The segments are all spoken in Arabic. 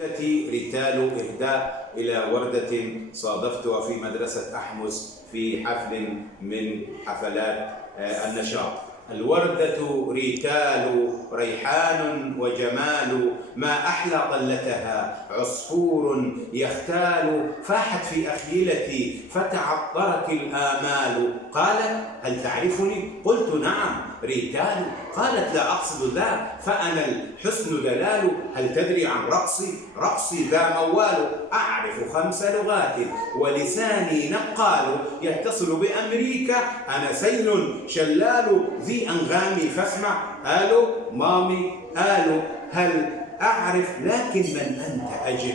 رتال إهداء إلى وردة صادفتها في مدرسة أحمس في حفل من حفلات النشاط. الوردة ريتال ريحان وجمال، ما أحلى طلتها عصفور يختال، فاحت في أخيلتي فتعطرت الآمال. قال: هل تعرفني؟ قلت: نعم ريتال. قالت: لا أقصد ذا، فأنا الحسن دلال. هل تدري عن رقصي؟ رقصي ذا موال، أعرف 5 لغات ولساني نقال، يتصل بأمريكا أنا سيل شلال، ذي أنغامي فاسمع، آلو مامي آلو. هل أعرف لكن من أنت أجل؟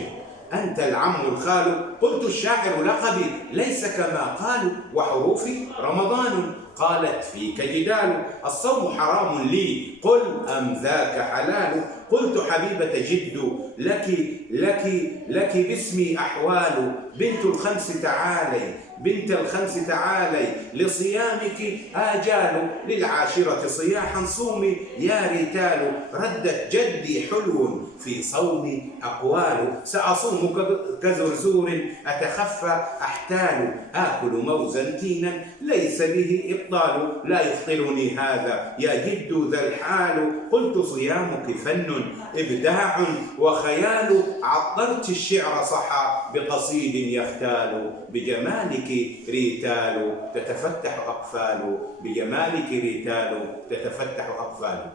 أنت العم الخال. قلت: الشاعر لقبي ليس كما قالوا، وحروفي رمضان. قالت: فيك جدال، الصوم حرام لي، قل أم ذاك حلال. قلت: حبيبة جد لك باسمي أحوال، بنت ال5 تعالي، بنت ال5 تعالي، لصيامك آجال، للعاشرة صياحا صومي يا ريتال. ردت: جدي حلو في صومي أقوال، سأصوم كزرزور أتخفى أحتال، آكل موزا تينا ليس به إبطال، لا يفطرني هذا يا جد ذا الحال. قلت: صيامك فن إبداع وخيال، عطرت الشعر صحا بقصيد يختال، بجمالك ريتال تتفتح أقفال، بجمالك ريتال تتفتح أقفال.